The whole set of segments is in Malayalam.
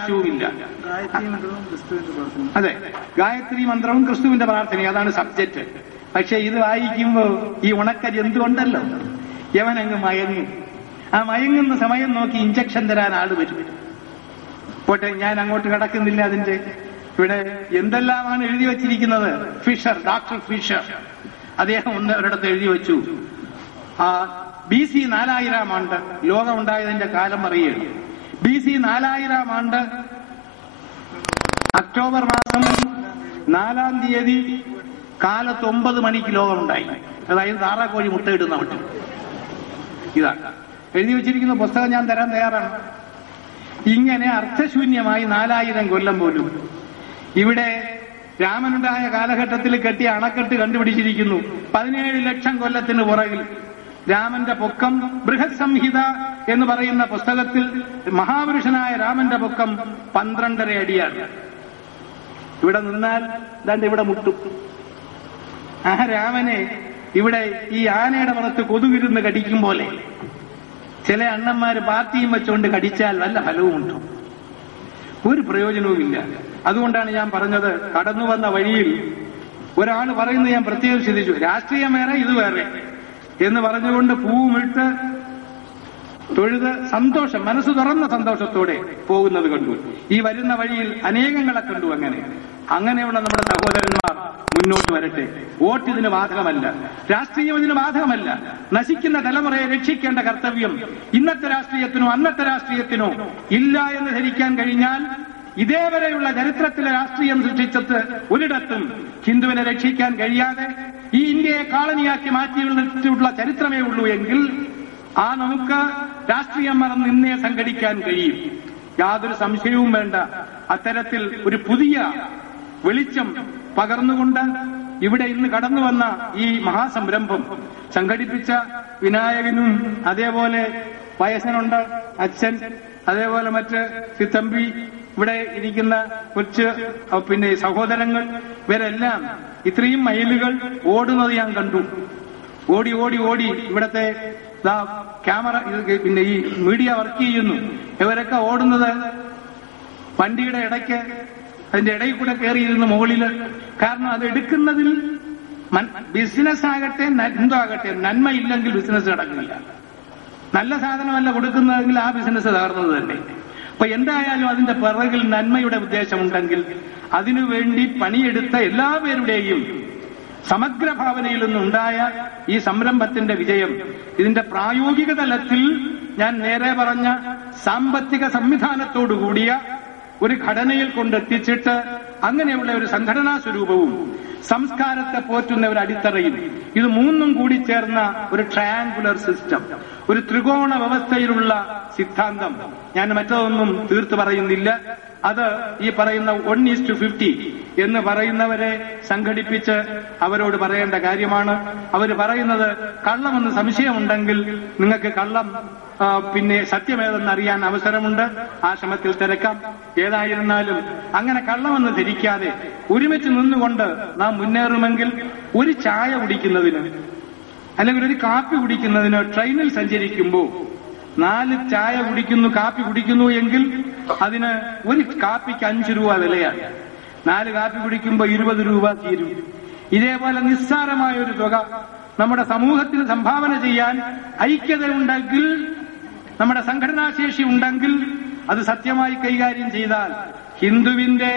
ില്ല. അതെ, ഗായത്രി മന്ത്രവും ക്രിസ്തുവിന്റെ പ്രാർത്ഥനയും അതാണ് സബ്ജക്റ്റ്. പക്ഷെ ഇത് വായിക്കുമ്പോ ഈ ഉണക്ക ജന്തുണ്ടല്ലോ, യവനങ്ങ് മയങ്ങും. ആ മയങ്ങുന്ന സമയം നോക്കി ഇഞ്ചക്ഷൻ തരാൻ ആള് വരും. പോട്ടെ, ഞാൻ അങ്ങോട്ട് കിടക്കുന്നില്ല. അതിന്റെ ഇവിടെ എന്തെല്ലാമാണ് എഴുതി വച്ചിരിക്കുന്നത്. ഫിഷർ, ഡോക്ടർ ഫിഷർ അദ്ദേഹം ഒരിടത്ത് എഴുതി വെച്ചു, BC 4000 ആണ്ട് ലോകം ഉണ്ടായതിന്റെ കാലം പറയുകയാണ്. BC 4000 ആണ്ട് ഒക്ടോബർ മാസം 4-ാം തീയതി കാലത്ത് 9 മണിക്ക് ലോകമുണ്ടായി. അതായത് താറാക്കോഴി മുട്ടയിടുന്ന മട്ടിൽ. ഇതാണ് എഴുതി വെച്ചിരിക്കുന്ന പുസ്തകം. ഞാൻ തരാൻ തയ്യാറാണ്. ഇങ്ങനെ അർത്ഥശൂന്യമായി 4000 കൊല്ലം പോലും ഇവിടെ രാമനുണ്ടായ കാലഘട്ടത്തിൽ കെട്ടിയ അണക്കെട്ട് കണ്ടുപിടിച്ചിരിക്കുന്നു. 17 ലക്ഷം കൊല്ലത്തിന് പുറകിൽ രാമന്റെ പൊക്കം ബൃഹത് സംഹിത എന്ന് പറയുന്ന പുസ്തകത്തിൽ മഹാപുരുഷനായ രാമന്റെ പൊക്കം 12.5 അടിയാണ്. ഇവിടെ നിന്നാൽ ദാണ്ട് ഇവിടെ മുട്ടും. ആ രാമനെ ഇവിടെ ഈ ആനയുടെ പുറത്ത് കൊതുകിരുന്ന് കടിക്കും പോലെ ചില അണ്ണന്മാര് പാർട്ടിയും വെച്ചുകൊണ്ട് കടിച്ചാൽ വല്ല ഫലവും ഉണ്ടോ? ഒരു പ്രയോജനവുമില്ല. അതുകൊണ്ടാണ് ഞാൻ പറഞ്ഞത്, കടന്നു വന്ന വഴിയിൽ ഒരാൾ പറയുന്നത് ഞാൻ പ്രത്യേകം ശ്രദ്ധിച്ചു. രാഷ്ട്രീയം വേറെ, ഇത് വേറെ എന്ന് പറഞ്ഞുകൊണ്ട് പൂവുമിട്ട് തൊഴുത് സന്തോഷം, മനസ്സ് തുറന്ന സന്തോഷത്തോടെ പോകുന്നത് കണ്ടു. ഈ വരുന്ന വഴിയിൽ അനേകങ്ങളെ കണ്ടു. അങ്ങനെയുള്ള നമ്മുടെ സഹോദരന്മാർ മുന്നോട്ട് വരട്ടെ. വോട്ട് ഇതിന് ബാധകമല്ല, രാഷ്ട്രീയം ഇതിന് ബാധകമല്ല. നശിക്കുന്ന തലമുറയെ രക്ഷിക്കേണ്ട കർത്തവ്യം ഇന്നത്തെ രാഷ്ട്രീയത്തിനോ അന്നത്തെ രാഷ്ട്രീയത്തിനോ ഇല്ല എന്ന് ധരിക്കാൻ കഴിഞ്ഞാൽ ഇതേവരെയുള്ള ചരിത്രത്തിലെ രാഷ്ട്രീയം സൃഷ്ടിച്ചത് ഒരിടത്തും ഹിന്ദുവിനെ രക്ഷിക്കാൻ കഴിയാതെ ഈ ഇന്ത്യയെ കോളനിയാക്കി മാറ്റിയുള്ള ചരിത്രമേ ഉള്ളൂ എങ്കിൽ നമുക്ക് രാഷ്ട്രീയം മറന്ന് ഇന്നേ സംഘടിക്കാൻ കഴിയും. യാതൊരു സംശയവും വേണ്ട. അത്തരത്തിൽ ഒരു പുതിയ വെളിച്ചം പകർന്നുകൊണ്ട് ഇവിടെ ഇന്ന് കടന്നു വന്ന ഈ മഹാസംരംഭം സംഘടിപ്പിച്ച വിനായകനും, അതേപോലെ വയസ്സനുണ്ട് അച്ഛൻ, അതേപോലെ മറ്റ് സിത്തമ്പി, ഇവിടെ ഇരിക്കുന്ന കൊച്ച് സഹോദരങ്ങൾ, ഇവരെല്ലാം ഇത്രയും മൈലുകൾ ഓടുന്നത് ഞാൻ കണ്ടു. ഓടി ഓടി ഓടി ഇവിടത്തെ ക്യാമറ ഈ മീഡിയ വർക്ക് ചെയ്യുന്നു. ഇവരൊക്കെ ഓടുന്നത് വണ്ടിയുടെ ഇടയ്ക്ക്, അതിന്റെ ഇടയിൽ കൂടെ കയറിയിരുന്ന് മുകളില്. കാരണം അത് എടുക്കുന്നതിൽ ബിസിനസ് ആകട്ടെ എന്തോ ആകട്ടെ, നന്മയില്ലെങ്കിൽ ബിസിനസ് നടക്കില്ല. നല്ല സാധനമല്ല കൊടുക്കുന്നതെങ്കിൽ ആ ബിസിനസ് തകർന്നത് തന്നെ. അപ്പൊ എന്തായാലും അതിന്റെ പിറകിൽ നന്മയുടെ ഉദ്ദേശമുണ്ടെങ്കിൽ അതിനുവേണ്ടി പണിയെടുത്ത എല്ലാവരുടെയും സമഗ്ര ഭാവനയിൽ നിന്നുണ്ടായ ഈ സംരംഭത്തിന്റെ വിജയം, ഇതിന്റെ പ്രായോഗിക തലത്തിൽ ഞാൻ നേരെ പറഞ്ഞ സാമ്പത്തിക സംവിധാനത്തോടുകൂടിയ ഒരു ഘടനയിൽ കൊണ്ടെത്തിച്ചിട്ട് അങ്ങനെയുള്ള ഒരു സംഘടനാ സ്വരൂപവും സംസ്കാരത്തെ പോറ്റുന്ന ഒരു അടിത്തറയും, ഇത് മൂന്നും കൂടി ചേർന്ന ഒരു ട്രയാങ്കുലർ സിസ്റ്റം, ഒരു ത്രികോണ വ്യവസ്ഥയിലുള്ള സിദ്ധാന്തം. ഞാൻ മറ്റൊന്നും തീർത്തു പറയുന്നില്ല. അത് ഈ പറയുന്ന 1:50 എന്ന് പറയുന്നവരെ സംഘടിപ്പിച്ച് അവരോട് പറയേണ്ട കാര്യമാണ്. അവർ പറയുന്നത്, കള്ളമെന്ന് സംശയമുണ്ടെങ്കിൽ നിങ്ങൾക്ക് കള്ളം സത്യമേതെന്ന് അറിയാൻ അവസരമുണ്ട്, ആ ശ്രമത്തിൽ തിരക്കാം. ഏതായിരുന്നാലും അങ്ങനെ കള്ളമെന്ന് ധരിക്കാതെ ഒരുമിച്ച് നിന്നുകൊണ്ട് നാം മുന്നേറുമെങ്കിൽ ഒരു ചായ കുടിക്കുന്നതിന് അല്ലെങ്കിൽ ഒരു കാപ്പി കുടിക്കുന്നതിന് ട്രെയിനിൽ സഞ്ചരിക്കുമ്പോൾ 4 ചായ കുടിക്കുന്നു, കാപ്പി കുടിക്കുന്നു എങ്കിൽ അതിന് ഒരു കാപ്പിക്ക് 5 രൂപ വിലയാണ്. 4 കാപ്പി കുടിക്കുമ്പോൾ 20 രൂപ തീരും. ഇതേപോലെ നിസ്സാരമായ ഒരു തുക നമ്മുടെ സമൂഹത്തിന് സംഭാവന ചെയ്യാൻ ഐക്യതയുണ്ടെങ്കിൽ, നമ്മുടെ സംഘടനാശേഷി ഉണ്ടെങ്കിൽ, അത് സത്യമായി കൈകാര്യം ചെയ്താൽ ഹിന്ദുവിന്റെ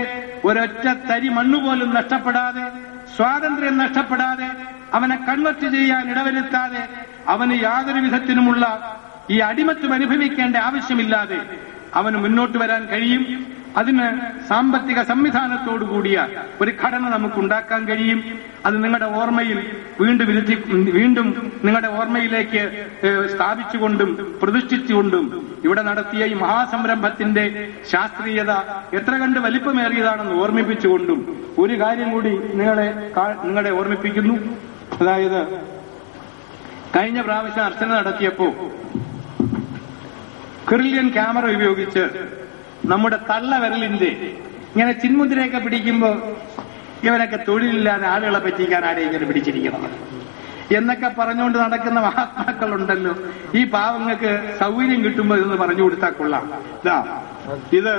ഒരൊറ്റ തരി മണ്ണുപോലും നഷ്ടപ്പെടാതെ, സ്വാതന്ത്ര്യം നഷ്ടപ്പെടാതെ, അവനെ കൺവെർട്ട് ചെയ്യാൻ ഇടവരുത്താതെ, അവന് യാതൊരു വിധത്തിനുമുള്ള ഈ അടിമത്വം അനുഭവിക്കേണ്ട ആവശ്യമില്ലാതെ അവന് മുന്നോട്ട് വരാൻ കഴിയും. അതിന് സാമ്പത്തിക സംവിധാനത്തോടുകൂടിയ ഒരു ഘടന നമുക്കുണ്ടാക്കാൻ കഴിയും. അത് നിങ്ങളുടെ ഓർമ്മയിൽ വീണ്ടും നിങ്ങളുടെ ഓർമ്മയിലേക്ക് സ്ഥാപിച്ചുകൊണ്ടും പ്രതിഷ്ഠിച്ചുകൊണ്ടും ഇവിടെ നടത്തിയ ഈ മഹാസംരംഭത്തിന്റെ ശാസ്ത്രീയത എത്ര കണ്ട് വലിപ്പമേറിയതാണെന്ന് ഓർമ്മിപ്പിച്ചുകൊണ്ടും ഒരു കാര്യം കൂടി നിങ്ങളെ ഓർമ്മിപ്പിക്കുന്നു. അതായത് കഴിഞ്ഞ പ്രാവശ്യം അർച്ചന നടത്തിയപ്പോ കിർലിയൻ ക്യാമറ ഉപയോഗിച്ച് നമ്മുടെ തള്ളവിരലിന്റെ ഇങ്ങനെ ചിന്മുദ്രയൊക്കെ പിടിക്കുമ്പോ ഇവരൊക്കെ തൊഴിലില്ലാതെ ആളുകളെ പറ്റിക്കാനാണ് ഇങ്ങനെ പിടിച്ചിരിക്കുന്നത് എന്നൊക്കെ പറഞ്ഞുകൊണ്ട് നടക്കുന്ന മഹാത്മാക്കളുണ്ടല്ലോ. ഈ പാവങ്ങൾക്ക് സൗകര്യം കിട്ടുമ്പോൾ ഇതൊന്ന് പറഞ്ഞു കൊടുത്താൽ കൊള്ളാം. ഇത്